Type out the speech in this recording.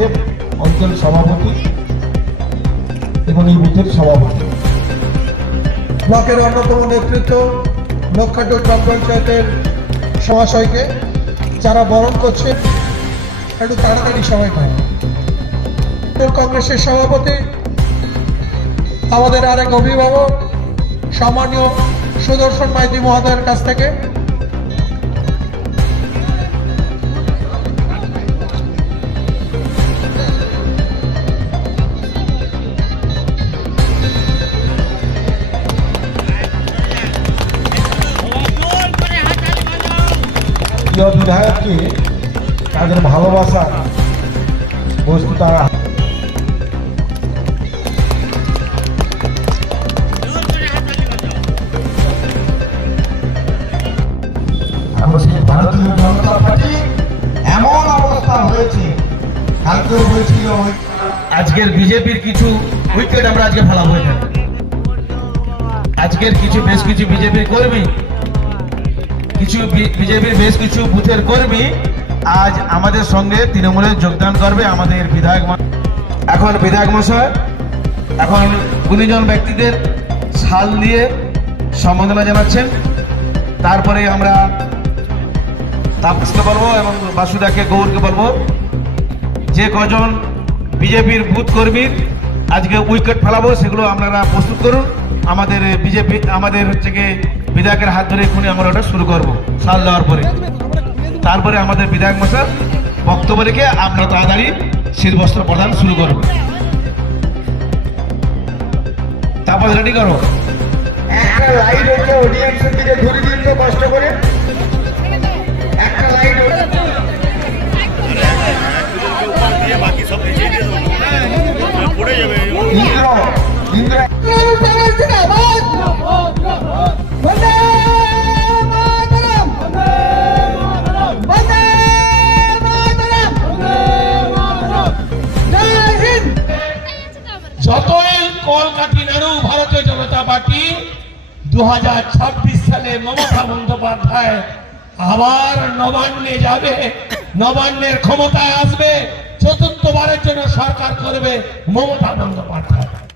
রয়েছে অঞ্চল সভাপতি এবং এই বুথের সভাপতি। ব্লকের অন্যতম নেতৃত্ব নক্ষাট গ্রাম পঞ্চায়েতের সমাশয়কে যারা বরণ করছে, একটু তাড়াতাড়ি সময় পায়। কংগ্রেসের সভাপতি, আমাদের আরেক অভিভাবক সম্মানীয় সুদর্শন মাইতি মহোদয়ের কাছ থেকে প্রিয় বিধায়ককে তাদের ভালোবাসা বস্তু তারা এমন আজকের বিজেপির কিছু উইকেট আমরা আজকে ফেলাবো আজকের কিছু, বেশ কিছু বিজেপির কর্মী কিছু বিজেপির বেশ কিছু বুথের কর্মী আজ আমাদের সঙ্গে তৃণমূলে যোগদান করবে আমাদের বিধায়ক এখন বিধায়ক মশাই এখন গুণীজন ব্যক্তিদের শাল দিয়ে সম্বোধনা জানাচ্ছেন। তারপরে আমরা তাপসকে বলব এবং বাসুদাকে গৌরকে বলব। যে কজন বিজেপির বুথ কর্মীর আজকে উইকেট ফেলাবো, সেগুলো আপনারা প্রস্তুত করুন। আমাদের বিজেপি, আমাদের হচ্ছে গিয়ে বিধায়কের হাত ধরে এক্ষুনি আমরা ওটা শুরু করব, সাল দেওয়ার পরে। তারপরে আমাদের বিধায়ক মশাই বক্তব্য রেখে আমরা তাড়াতাড়ি শীতবস্ত্র প্রদান শুরু করব। তারপর রেডি করো। লাইট হচ্ছে অডিয়েন্সের দিকে যতই কলকাতি নাড়ু ভারতীয় জনতা পার্টি দু হাজার ছাব্বিশ সালে মমতা বন্দ্যোপাধ্যায় আবার নবান্নে যাবে। নবান্নের ক্ষমতায় আসবে। চতুর্থবারের জন্য সরকার করবে মমতা বন্দ্যোপাধ্যায়।